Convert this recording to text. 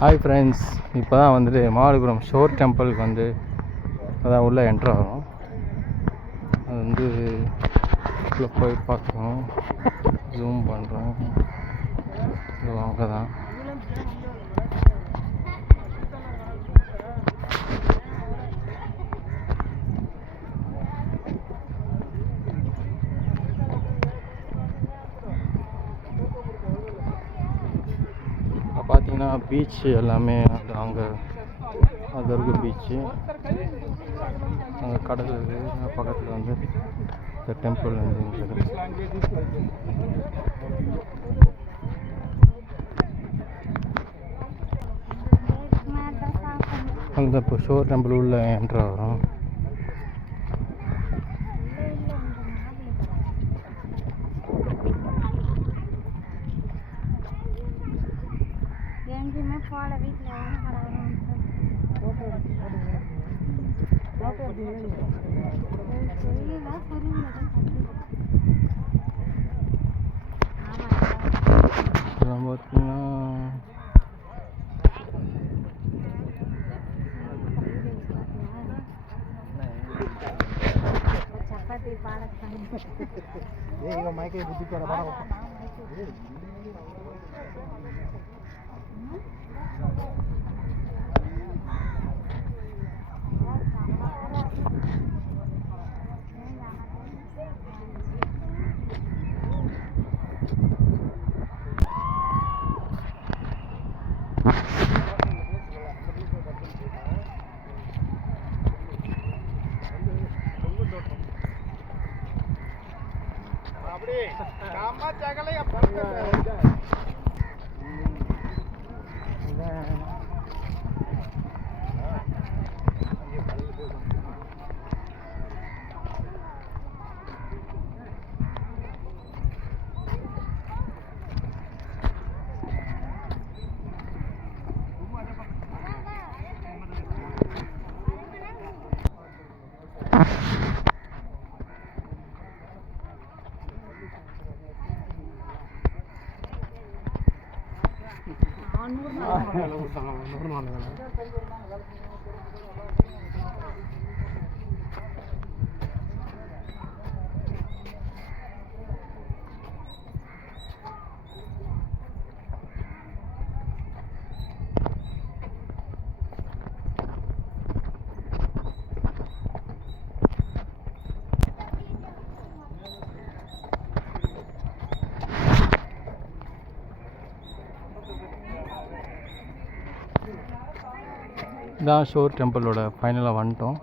Hi friends, இப்போ தான் வந்துட்டு மகாபலிபுரம் ஷோர் டெம்பிளுக்கு வந்து அதான் உள்ளே என்ட்ரு ஆகும். அது வந்து உள்ளே போய் பார்க்கணும். ஜூம் பண்ணுறோம். இது அங்கே தான். பார்த்தீங்கன்னா பீச் எல்லாமே அது அங்கே அது இருக்குது. பீச்சு அங்கே கடல் இருக்குது. பக்கத்தில் வந்து இந்த டெம்பிள் வந்து அங்கே இப்போ ஷோர் டெம்பிள் உள்ள என்ட்ரு ஆகிறோம். பார்த்தீங்கன்னா இதான் ஷோர் டெம்பிளோட ஃபைனலாக வந்துட்டோம்.